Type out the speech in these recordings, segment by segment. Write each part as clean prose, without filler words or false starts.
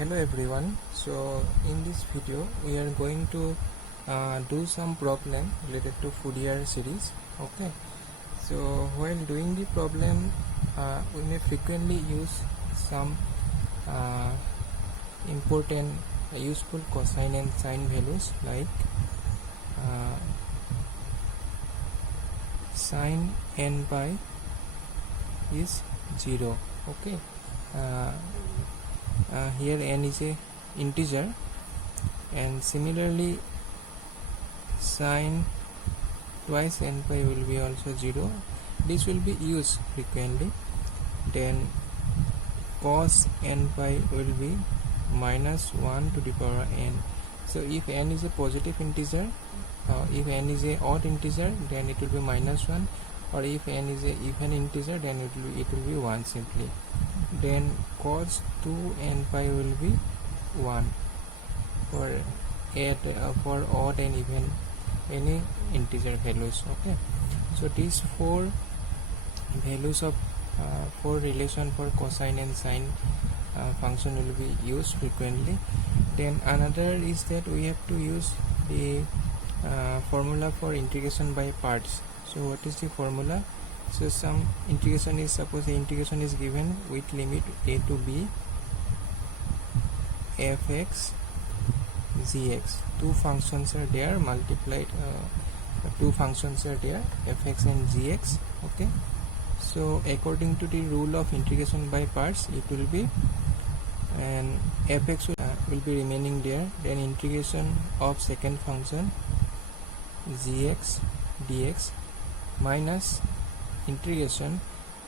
Hello everyone. So in this video we are going to do some problem related to Fourier series. Okay, so while doing the problem we may frequently use some important useful cosine and sine values like sine n by is 0. Okay, here n is a integer, and similarly sine twice n pi will be also 0. This will be used frequently. Then cos n pi will be minus 1 to the power n. So if n is a positive integer, if n is a odd integer, then it will be minus 1, or if n is a even integer, then it will be 1 simply. Then cos 2 n pi will be 1 for odd and even any integer values. Okay, so these four values of four relation for cosine and sine function will be used frequently. Then another is that we have to use the formula for integration by parts. So what is the formula? So some integration is, suppose the integration is given with limit a to b fx gx. Two functions are there multiplied, two functions are there, fx and gx. Okay, so according to the rule of integration by parts, it will be, and fx will be remaining there. Then integration of second function gx dx minus integration,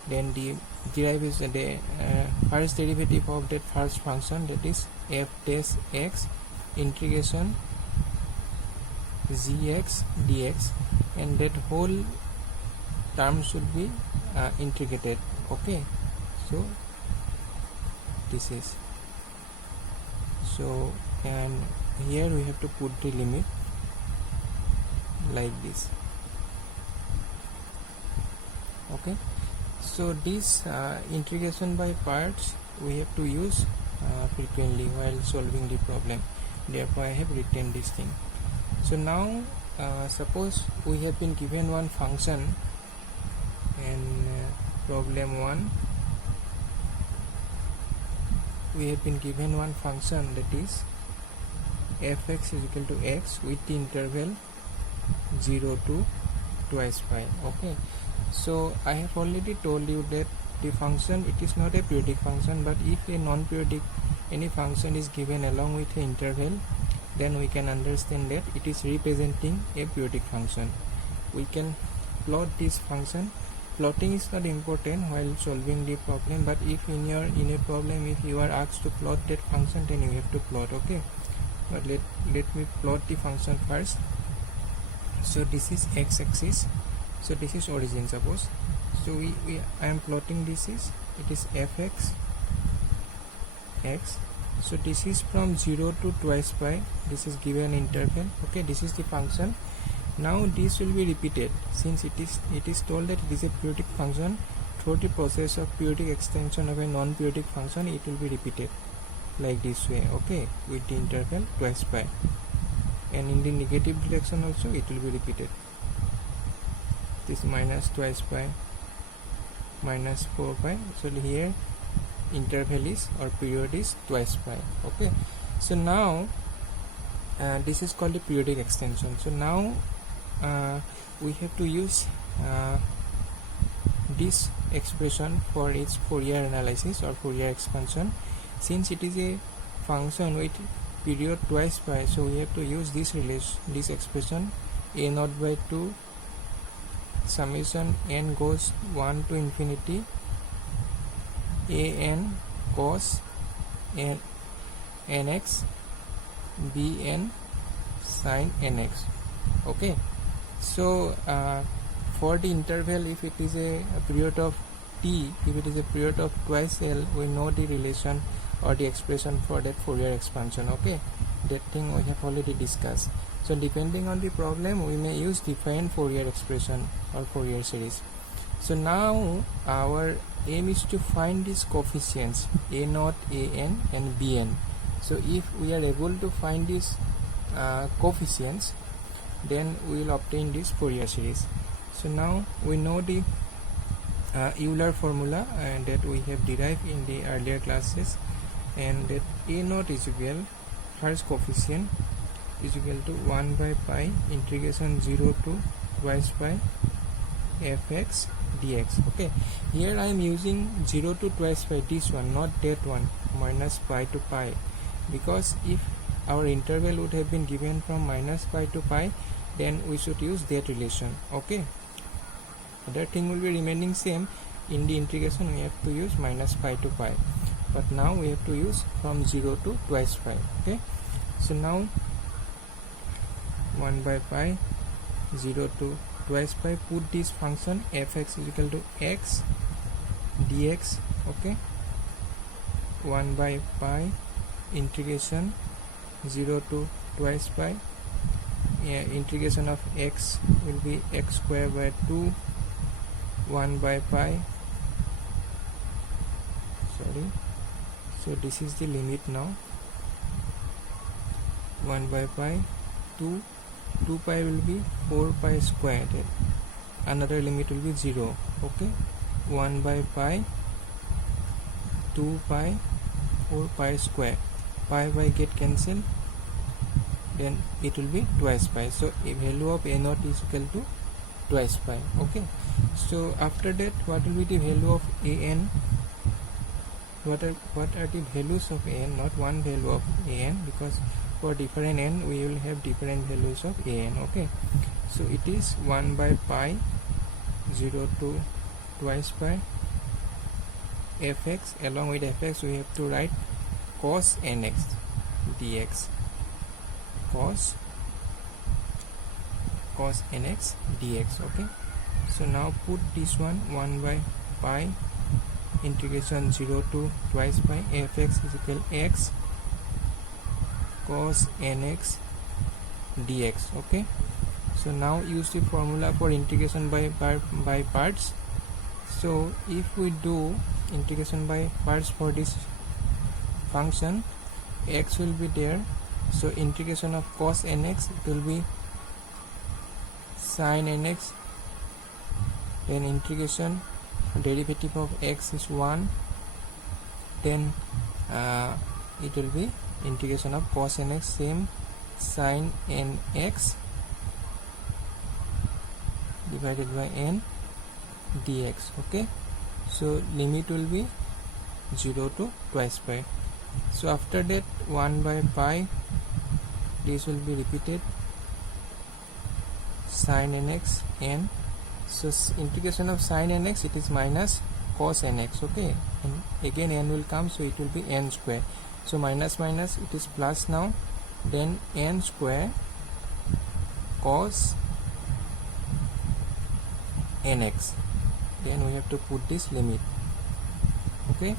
then the derivation, the first derivative of that first function, that is f dash x integration gx dx, and that whole term should be integrated. Okay, so this is so, and here we have to put the limit like this. Okay, so this integration by parts we have to use frequently while solving the problem. Therefore I have written this thing. So now suppose we have been given one function in problem 1. We have been given one function, that is fx is equal to x with the interval 0 to twice pi. Okay, so I have already told you that the function, it is not a periodic function, but if a non-periodic any function is given along with an interval, then we can understand that it is representing a periodic function. We can plot this function. Plotting is not important while solving the problem, but if in a problem if you are asked to plot that function, then you have to plot. Okay, but let me plot the function first. So this is x-axis, so this is origin, suppose. So I am plotting this is, it is fx x. So this is from 0 to twice pi, this is given interval. Okay, this is the function. Now this will be repeated, since it is told that it is a periodic function. Through the process of periodic extension of a non-periodic function, it will be repeated like this way. Okay, with the interval twice pi, and in the negative direction also it will be repeated. This minus twice pi, minus 4 pi. So here interval is, or period is, twice pi. Okay, so now this is called a periodic extension. So now we have to use this expression for its Fourier analysis or Fourier expansion. Since it is a function with period twice pi, so we have to use this expression, a naught by 2 summation n goes 1 to infinity a n cos n nx b n sin nx. Okay, so for the interval, if it is a period of t, if it is a period of twice L, we know the relation or the expression for that Fourier expansion. Okay, that thing we have already discussed. So depending on the problem, we may use different Fourier expression or Fourier series. So now our aim is to find these coefficients a naught, a n and b n. So if we are able to find these coefficients, then we will obtain this Fourier series. So now we know the Euler formula that we have derived in the earlier classes, and that A naught is equal, first coefficient is equal to 1 by pi integration 0 to twice pi fx dx. Okay, here I am using 0 to twice pi, this one, not that one, minus pi to pi, because if our interval would have been given from minus pi to pi, then we should use that relation. Okay, other thing will be remaining same. In the integration we have to use minus pi to pi, but now we have to use from 0 to twice pi. Okay, so now 1 by pi 0 to twice pi, put this function fx is equal to x dx. Okay, 1 by pi integration 0 to twice pi, integration of x will be x square by 2, 1 by pi, sorry, so this is the limit now, 1 by pi 2 pi will be 4 pi squared, another limit will be 0. Okay, 1 by pi 2 pi 4 pi square, pi get cancelled, then it will be twice pi. So a value of a naught is equal to twice pi. Okay, so after that, what will be the value of an? What are the values of an? Not one value of an, because for different n we will have different values of an. Okay, so it is 1 by pi 0 to twice pi fx. Along with fx we have to write cos nx dx, cos nx dx. Okay, so now put this one, 1 by pi integration 0 to twice pi fx is equal x cos nx dx. Okay, so now use the formula for integration by parts. So if we do integration by parts for this function, x will be there, so integration of cos nx, it will be sin nx, then integration derivative of x is 1, then it will be integration of cos nx, same, sin nx divided by n dx. Okay, so limit will be 0 to twice pi. So after that, 1 by pi, this will be repeated, sin nx n, so integration of sin nx, it is minus cos nx. Okay, and again n will come, so it will be n square, so minus minus it is plus now, then n square cos nx, then we have to put this limit. Okay,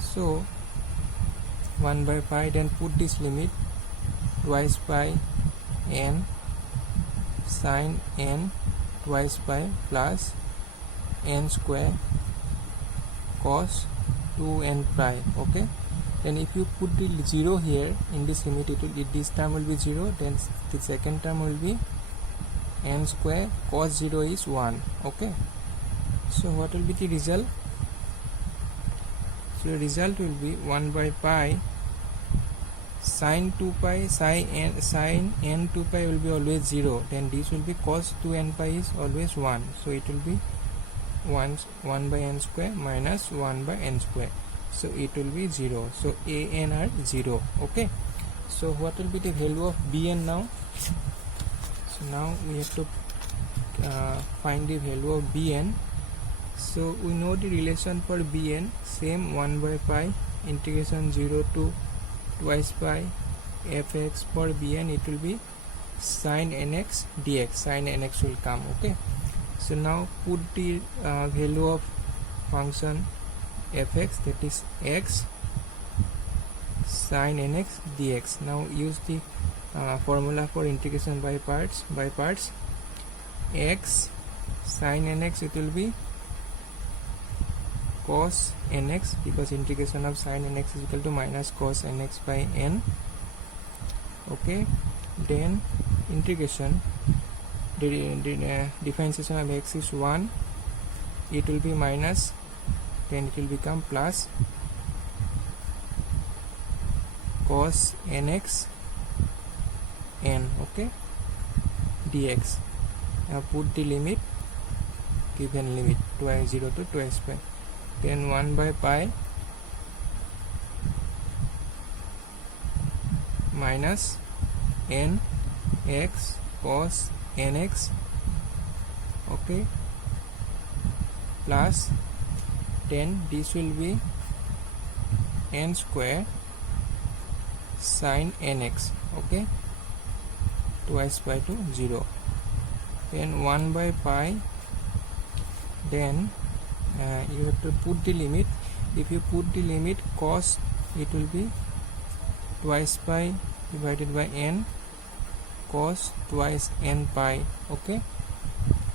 so 1 by pi, then put this limit, twice pi n sin n twice pi plus n square cos 2n pi. Okay, then if you put the 0 here in this limit, this term will be 0, then the second term will be n square cos 0 is 1. Okay, so what will be the result? So the result will be 1 by pi sin 2 pi sin n 2 pi will be always 0, then this will be cos 2n pi is always 1, so it will be 1 by n square minus 1 by n square, so it will be 0, so an are 0. Okay, so what will be the value of bn now? So now we have to find the value of bn. So we know the relation for bn, same, 1 by pi integration 0 to twice pi fx. For bn it will be sin nx dx, sin nx will come. Okay, so now put the value of function fx, that is x sin nx dx. Now use the formula for integration by parts. X sin nx, it will be cos nx, because integration of sin nx is equal to minus cos nx by n. Okay, then integration, the differentiation of x is 1, it will be minus, then it will become plus cos nx n, okay, dx. Now put the limit, given limit, twice 0 to twice pi, then 1 by pi minus n x cos nx, okay, plus then this will be n square sin nx, okay, twice pi to 0, then 1 by pi, then you have to put the limit. If you put the limit, cos, it will be twice pi divided by n cos twice n pi, okay.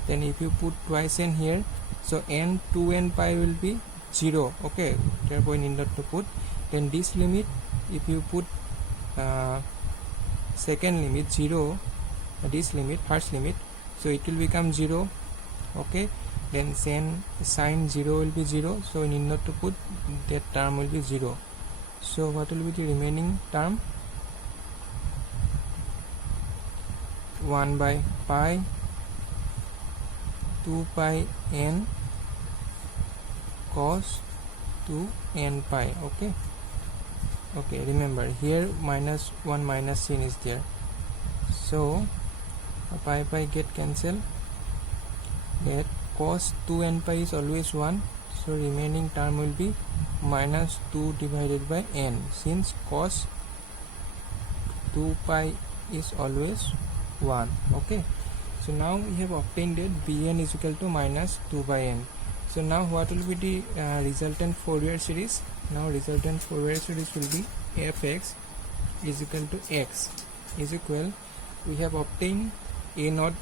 Then if you put twice n here, so n 2n pi will be 0, okay, therefore you need not to put. Then this limit, if you put second limit 0, this limit, first limit, so it will become 0, okay. Then sin 0 will be 0, so you need not to put, that term will be 0. So what will be the remaining term? 1 by pi 2 pi n cos 2 n pi, okay. Okay, remember here minus 1 minus sin is there, so pi get cancelled, that cos 2n pi is always 1, so remaining term will be minus 2 divided by n, since cos 2 pi is always 1, okay. So now we have obtained that bn is equal to minus 2 by n. So now what will be the resultant Fourier series? Now resultant Fourier series will be fx is equal to x is equal, we have obtained a naught,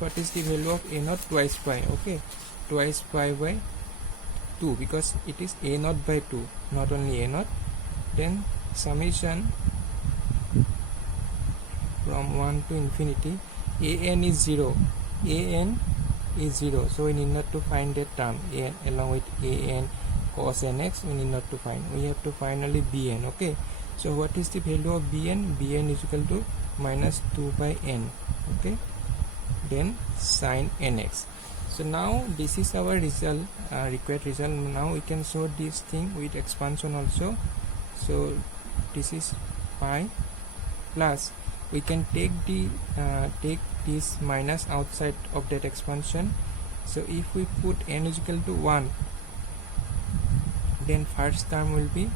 what is the value of a naught? Twice pi, okay, twice pi by 2, because it is a naught by 2, not only a naught. Then summation from 1 to infinity, an is 0, an is 0, so we need not to find that term a, along with an cos nx, we need not to find, we have to find only bn, okay. So what is the value of bn? Bn is equal to minus 2 by n, okay, then sin nx. So now this is our result, required result. Now we can show this thing with expansion also. So this is pi plus, we can take the take this minus outside of that expansion. So if we put n is equal to 1, then first term will be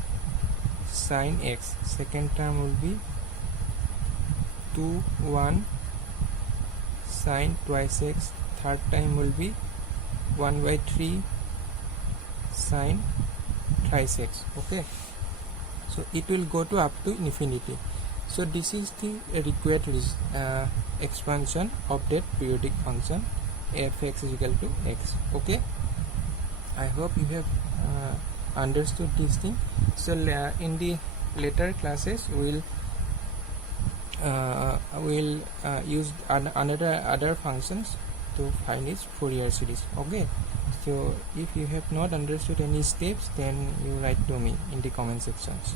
sin x, second term will be 2 1 sin twice x, third time will be 1 by 3 sin thrice x, okay. So it will go to up to infinity. So this is the required expansion of that periodic function fx is equal to x, okay. I hope you have understood this thing. So in the later classes we'll use other functions to find its Fourier series, okay. So if you have not understood any steps, then you write to me in the comment sections.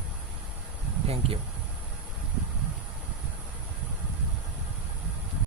Thank you.